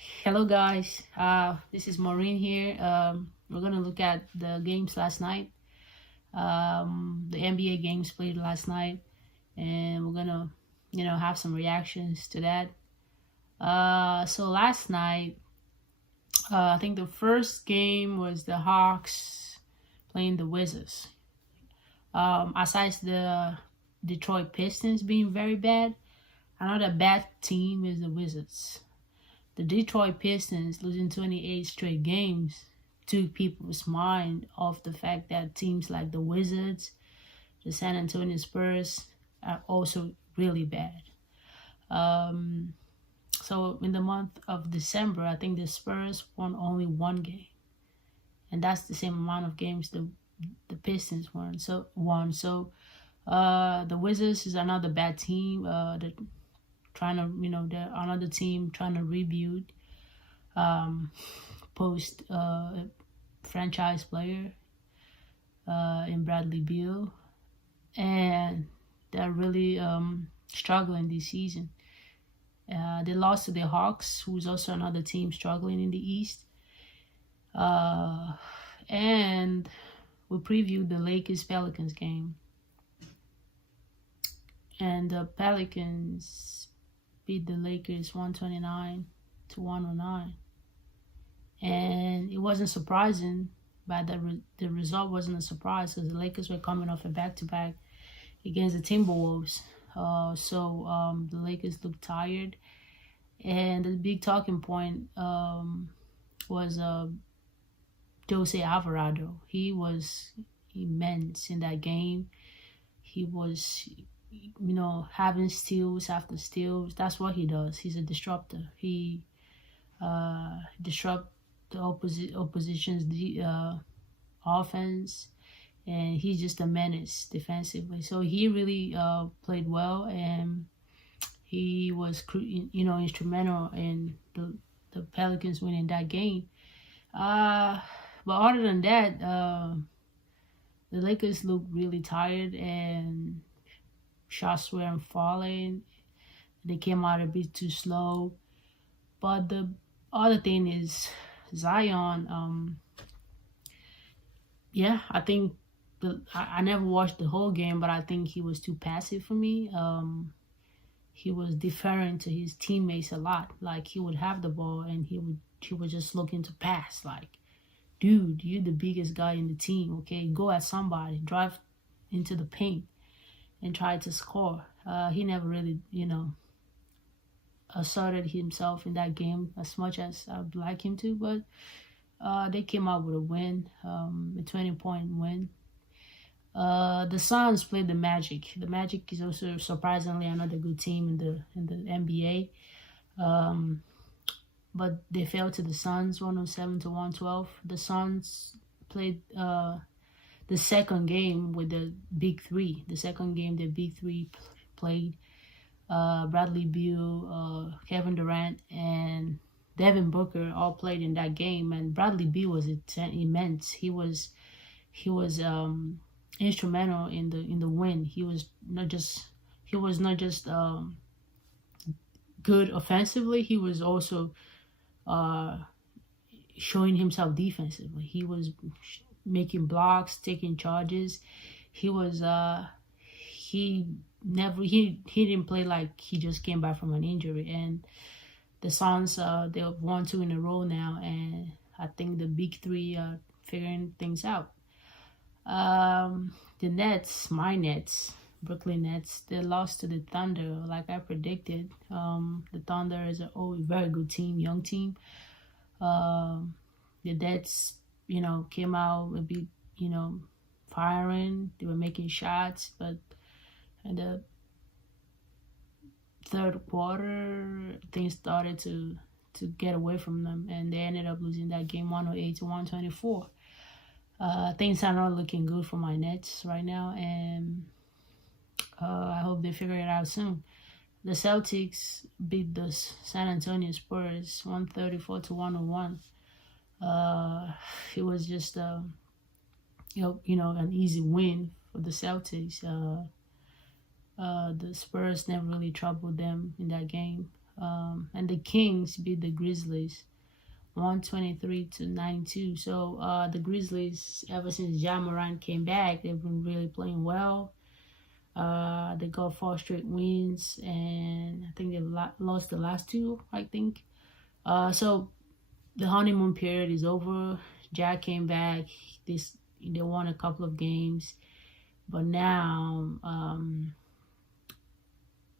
Hello guys, this is Maureen here. We're gonna look at the games last night, the NBA games played last night, and we're gonna, have some reactions to that. So last night, I think the first game was the Hawks playing the Wizards. Aside the Detroit Pistons being very bad, another bad team is the Wizards. The Detroit Pistons losing 28 straight games took people's mind off the fact that teams like the Wizards, the San Antonio Spurs are also really bad. So in the month of December, I think the Spurs won only one game, and that's the same amount of games the Pistons won. So the Wizards is another bad team. That trying to, they're another team trying to rebuild, post franchise player in Bradley Beal, and they're really struggling this season. They lost to the Hawks, who's also another team struggling in the East. And we previewed the Lakers-Pelicans game. And the Pelicans beat the Lakers 129-109. And it wasn't surprising, but the result wasn't a surprise because the Lakers were coming off a back-to-back against the Timberwolves. So the Lakers looked tired. And the big talking point was Jose Alvarado. He was immense in that game. He was, having steals after steals. That's what he does. He's a disruptor. He disrupt the opposition's offense, and he's just a menace defensively. So he really played well, and he was, instrumental in the Pelicans winning that game. But other than that, the Lakers looked really tired, and shots weren't falling. They came out a bit too slow. But the other thing is Zion. I think I never watched the whole game, but I think he was too passive for me. He was deferring to his teammates a lot. Like, he would have the ball and he was just looking to pass. Like, dude, you're the biggest guy in the team. Okay, go at somebody, drive into the paint, and try to score. He never really, asserted himself in that game as much as I'd like him to, but they came out with a win, a 20-point win. The Suns played the Magic. The Magic is also surprisingly another good team in the NBA, but they fell to the Suns 107-112. The Suns played the second game with the Big Three. The second game the Big Three played. Bradley Beal, Kevin Durant, and Devin Booker all played in that game, and Bradley Beal was immense. He was instrumental in the win. He was not just good offensively. He was also showing himself defensively. He was making blocks, taking charges. He was he didn't play like he just came back from an injury. And the Suns, they have won 2 in a row now, and I think the Big Three are figuring things out. The Nets, my Nets, Brooklyn Nets, they lost to the Thunder like I predicted. The Thunder is a very good team, young team. The Nets, came out a bit, firing. They were making shots, but in the third quarter, things started to get away from them, and they ended up losing that game 108-124. Things are not looking good for my Nets right now, and I hope they figure it out soon. The Celtics beat the San Antonio Spurs 134-101. It was just an easy win for the Celtics. The Spurs never really troubled them in that game. and the Kings beat the Grizzlies 123-92. So the Grizzlies, ever since Ja Morant came back, they've been really playing well. They got 4 straight wins, and I think they've lost the last 2, I think. So the honeymoon period is over. Ja came back. They won a couple of games, but now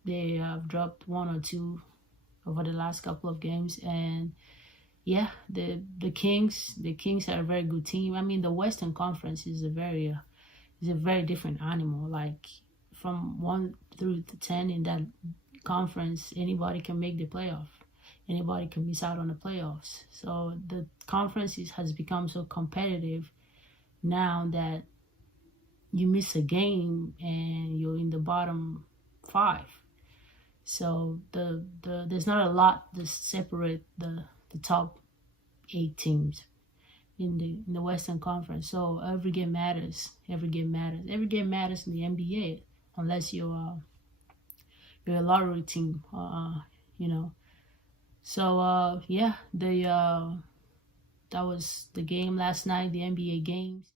they have dropped 1 or 2 over the last couple of games. And yeah, the Kings are a very good team. I mean, the Western Conference is a very different animal. Like from 1 through 10 in that conference, anybody can make the playoff. Anybody can miss out on the playoffs. So the conference has become so competitive now that you miss a game and you're in the bottom 5. So there's not a lot to separate the top 8 teams in the Western Conference. So every game matters. Every game matters. Every game matters in the NBA, unless you're a lottery team, you know. So yeah, that was the game last night, the NBA games.